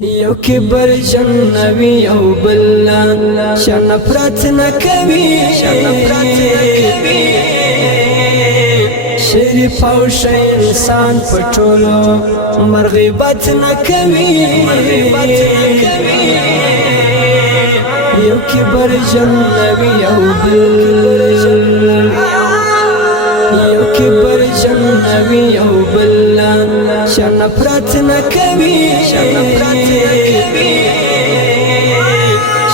یو کبر جنوی او بلان شنفرت نکوی شریف او شه انسان پټولو مرغیبت نکوی یو کبر جنوی او بلان یو کبر جنوی او بلان شنفرت نکوی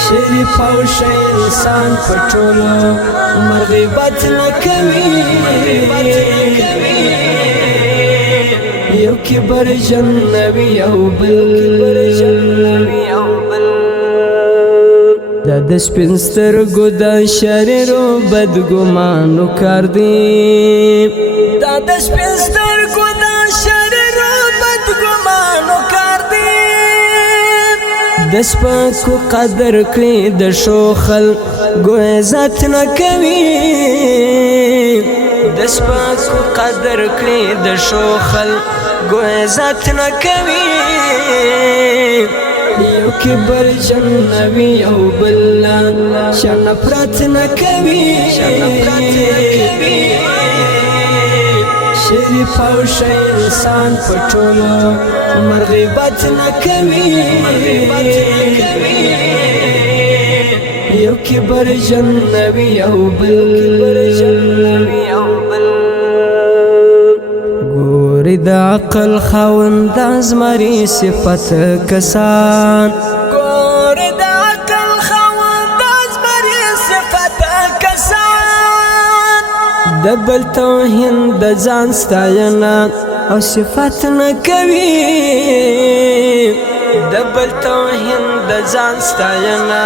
شریف او شه انسان پټولو مرغیبت نکوی یو کبر جنوی او بل دا د سپین سترګو د شریرو بدګمانو کار دی دا د سپین سترګو د شریرو بدګمانو کار دی د سپکو قدر کړي د شوخل ګو عزت نه کوي د سپکو قدر کړي د شوخل ګو عزت نه کوي یو کبر جنوی او بلان شنفرت نکوی شریف او شه انسان پټولو مرغیبت نکوی یو کبر جنوی او بل ګورې د عقل خاوند ازمري صفت کسان ګورې د عقل خاوند ازمري صفت کسان د بل توهین د ځان ستاینه او صفت نه کوي د بل توهین د ځان ستاینه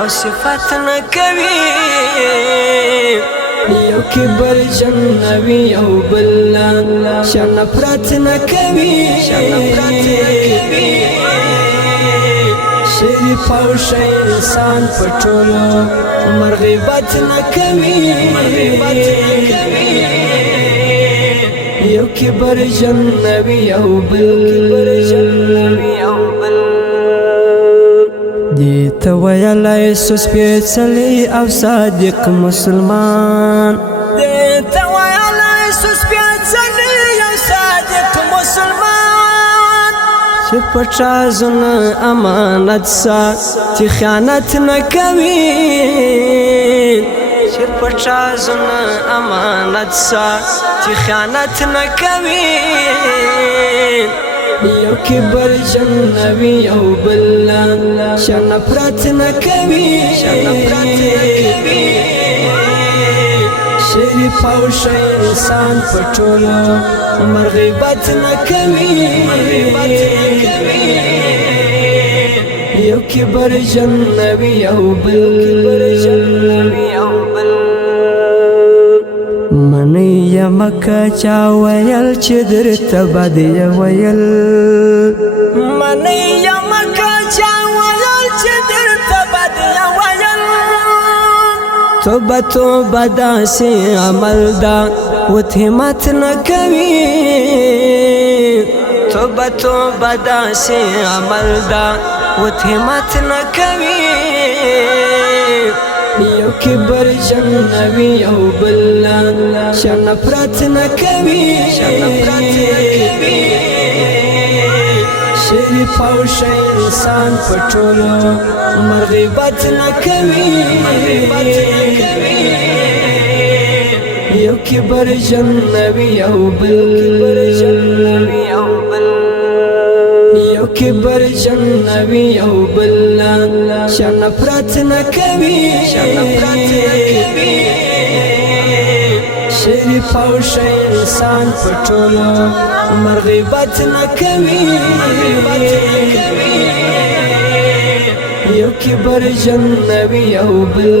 او صفت نه کوي یو کبر جنوی او بلان شنفرت نکوی شریف او شه انسان پټولو مرغیبت نکوی یو کبر جنوی او بل دیت ویلی سوس پیچلی او صادق مسلمان دیت ویلی سوس پیچلی او صادق مسلمان چه پچازن امانت سا چه خیانت نکوی چه پچازن امانت سا چه خیانت نکوی یو کبر جنوی او بلان شنفرت نکوی شریف او شه انسان پټولو مرغیبت نکوی یو کبر جنوی او بل منی یمکه چا ویل چې درته بد ویل منی یمکه چا ویل چې درته بد ویل توبه توبه داسې عمل ده وتهمت نه کوي توبه توبه داسې عمل ده وتهمت نه کوي یو کبر جنوی او بلان شنفرت نکوی شریف او شه انسان پټولو مرغیبت نکوی یو کبر جنوی او بل یو کبر جنوی او بلان شنفرت نکوی شریف او شه انسان پټولو مرغیبت نکوی یو کبر جنوی او بل